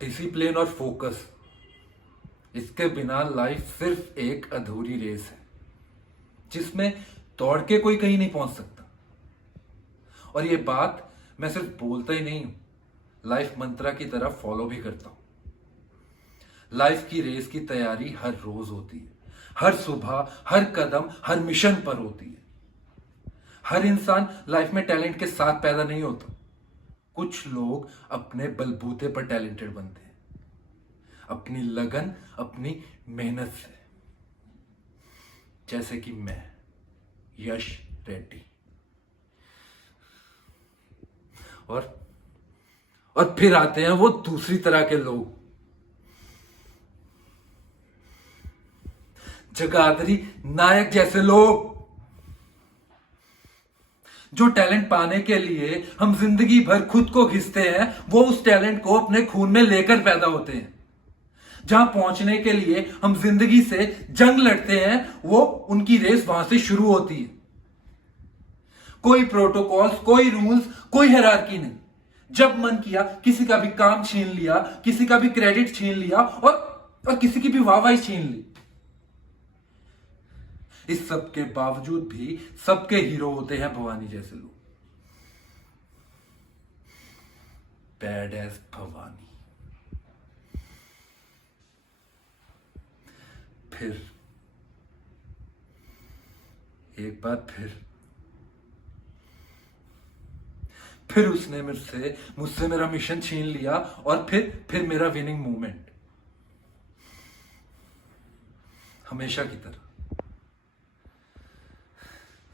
Discipline और focus, इसके बिना लाइफ सिर्फ एक अधूरी रेस है जिसमें दौड़ के कोई कहीं नहीं पहुंच सकता। और ये बात मैं सिर्फ बोलता ही नहीं हूं, लाइफ मंत्रा की तरह फॉलो भी करता हूं। लाइफ की रेस की तैयारी हर रोज होती है, हर सुबह, हर कदम, हर मिशन पर होती है। हर इंसान लाइफ में टैलेंट के साथ पैदा नहीं होता। कुछ लोग अपने बलबूते पर टैलेंटेड बनते हैं, अपनी लगन, अपनी मेहनत से। जैसे कि मैं, यश रेड्डी। और फिर आते हैं वो दूसरी तरह के लोग, जगाधरी नायक जैसे लोग, जो टैलेंट पाने के लिए हम जिंदगी भर खुद को घिसते हैं, वो उस टैलेंट को अपने खून में लेकर पैदा होते हैं। जहां पहुंचने के लिए हम जिंदगी से जंग लड़ते हैं, वो उनकी रेस वहां से शुरू होती है। कोई प्रोटोकॉल्स, कोई रूल्स, कोई हायरार्की नहीं। जब मन किया किसी का भी काम छीन लिया, किसी का भी क्रेडिट छीन लिया और किसी की भी वाहवाही छीन ली। इस सब के बावजूद भी सबके हीरो होते हैं भवानी जैसे लोग। Bad as Bhavani. फिर एक बार फिर उसने मुझसे मेरा मिशन छीन लिया और फिर मेरा विनिंग मूवमेंट। हमेशा की तरह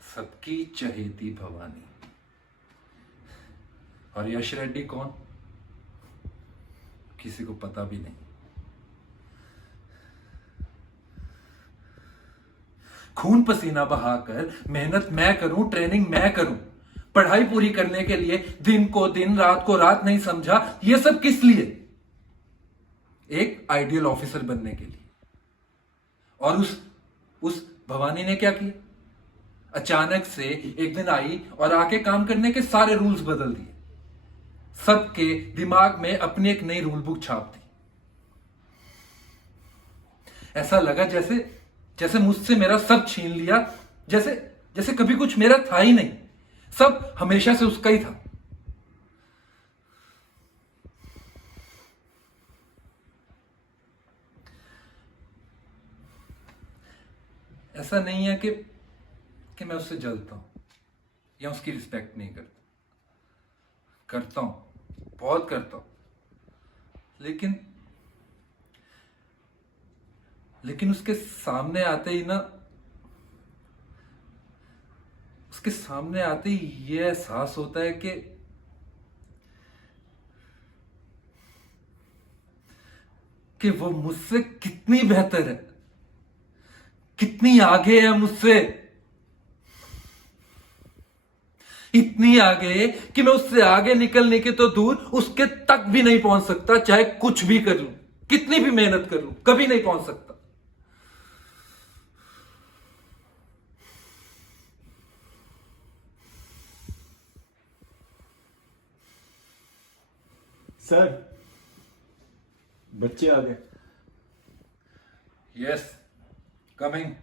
सबकी चहेती भवानी। और यश रेड्डी कौन, किसी को पता भी नहीं। खून पसीना बहाकर मेहनत मैं करूं, ट्रेनिंग मैं करूं, पढ़ाई पूरी करने के लिए दिन को दिन, रात को रात नहीं समझा। यह सब किस लिए? एक आइडियल ऑफिसर बनने के लिए। और उस भवानी ने क्या किया? अचानक से एक दिन आई और आके काम करने के सारे रूल्स बदल दिए। सबके दिमाग में अपनी एक नई रूल बुक छाप दी। ऐसा लगा जैसे मुझसे मेरा सब छीन लिया, जैसे कभी कुछ मेरा था ही नहीं, सब हमेशा से उसका ही था। ऐसा नहीं है कि मैं उससे जलता हूं या उसकी रिस्पेक्ट नहीं करता। करता हूं, बहुत करता हूं, लेकिन उसके सामने आते ही ये एहसास होता है कि वो मुझसे कितनी बेहतर है, कितनी आगे है मुझसे। इतनी आगे कि मैं उससे आगे निकलने के तो दूर, उसके तक भी नहीं पहुंच सकता। चाहे कुछ भी कर लूं, कितनी भी मेहनत कर लूं, कभी नहीं पहुंच सकता। सर, बच्चे आ गए। Yes, coming.